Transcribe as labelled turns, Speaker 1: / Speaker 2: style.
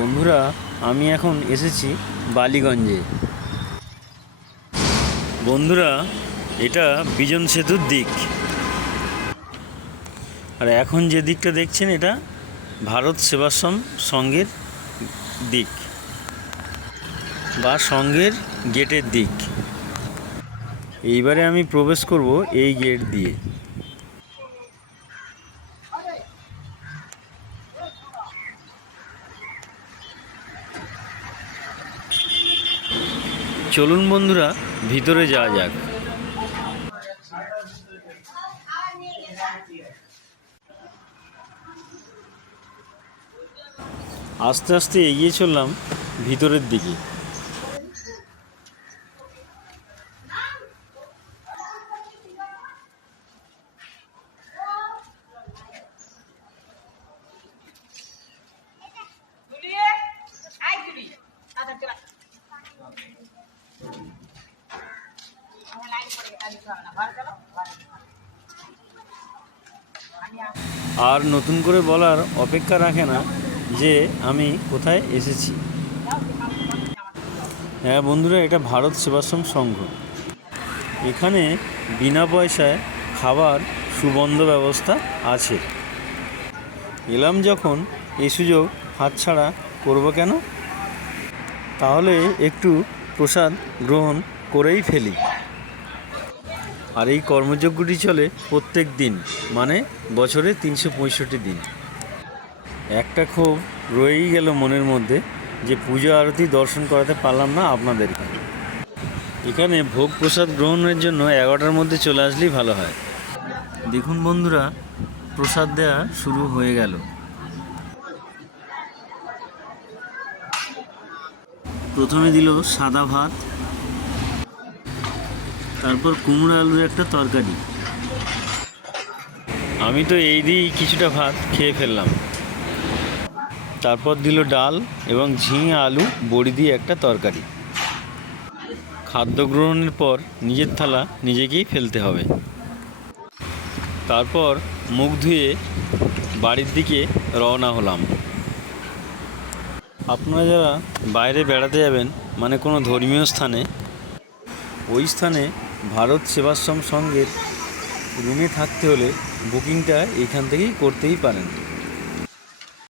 Speaker 1: বন্ধুরা, আমি এখন এসেছি বালিগঞ্জে। বন্ধুরা, এটা বিজন সেতুর দিক। আর এখন যে দিকটা দেখছেন, এটা ভারত সেবাশ্রম সংঘের দিক বা সংঘের গেটের দিক। এইবারে আমি প্রবেশ করব এই গেট দিয়ে। চলুন বন্ধুরা ভিতরে যাওয়া যাক। আস্তে আস্তে এগিয়ে চললাম ভিতরের দিকে।
Speaker 2: গুলিয়ে
Speaker 1: আর নতুন করে বলার অপেক্ষা রাখে না যে আমি কোথায় এসেছি। হ্যাঁ বন্ধুরা, এটা ভারত সেবাশ্রম সংঘ। এখানে বিনা পয়সায় খাবার সুবন্ধ ব্যবস্থা আছে। এলাম যখন এই সুযোগ হাতছাড়া করব কেন? তাহলে একটু প্রসাদ গ্রহণ করেই ফেলি। আর এই কর্মযজ্ঞটি চলে প্রত্যেক দিন মানে বছরে তিনশো পঁয়ষট্টি দিন। একটা ক্ষোভ রয়েই গেল মনের মধ্যে যে পুজো আরতি দর্শন করাতে পারলাম না আপনাদেরকে। এখানে ভোগ প্রসাদ গ্রহণের জন্য এগারোটার মধ্যে চলে আসলেই ভালো হয়। দেখুন বন্ধুরা, প্রসাদ দেওয়া শুরু হয়ে গেল। প্রথমে দিল সাদা ভাত, তারপর কুমড়ো আলুর একটা তরকারি। আমি তো এই দিয়েই কিছুটা ভাত খেয়ে ফেললাম। তারপর দিল ডাল এবং ঝিঙে আলু, বড়ি দিয়ে একটা তরকারি। খাদ্য গ্রহণের পর নিজের থালা নিজেকেই ফেলতে হবে। তারপর মুখ ধুয়ে বাড়ির দিকে রওনা হলাম। আপনারা যারা বাইরে বেড়াতে যাবেন মানে কোনো ধর্মীয় স্থানে, ওই স্থানে ভারত সেবাশ্রম সংঘের রুমে থাকতে হলে বুকিংটা এখান থেকেই করতেই পারেন।